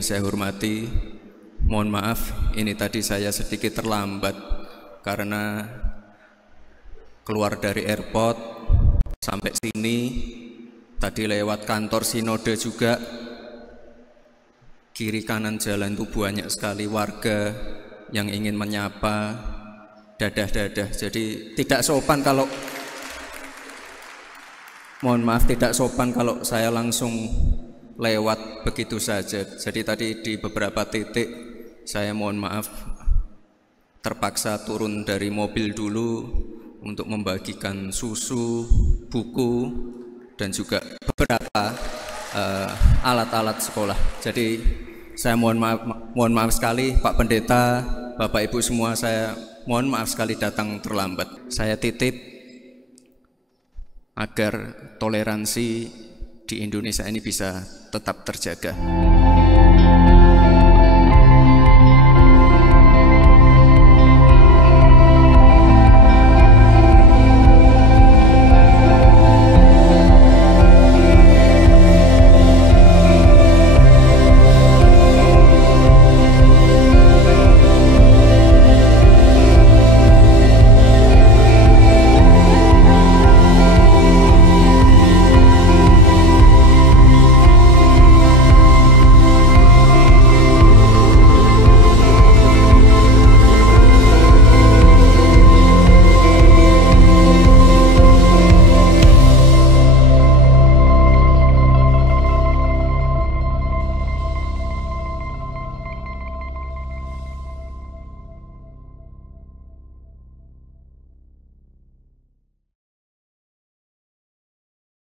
yang saya hormati, mohon maaf ini tadi saya sedikit terlambat karena keluar dari airport sampai sini, tadi lewat kantor sinode juga, kiri kanan jalan itu banyak sekali warga yang ingin menyapa, dadah-dadah. Jadi tidak sopan kalau, mohon maaf, tidak sopan kalau saya langsung lewat begitu saja. Jadi tadi di beberapa titik saya mohon maaf terpaksa turun dari mobil dulu untuk membagikan susu, buku, dan juga beberapa alat-alat sekolah. Jadi saya mohon maaf sekali Pak Pendeta, Bapak Ibu semua, saya mohon maaf sekali datang terlambat. Saya titip agar toleransi di Indonesia ini bisa tetap terjaga.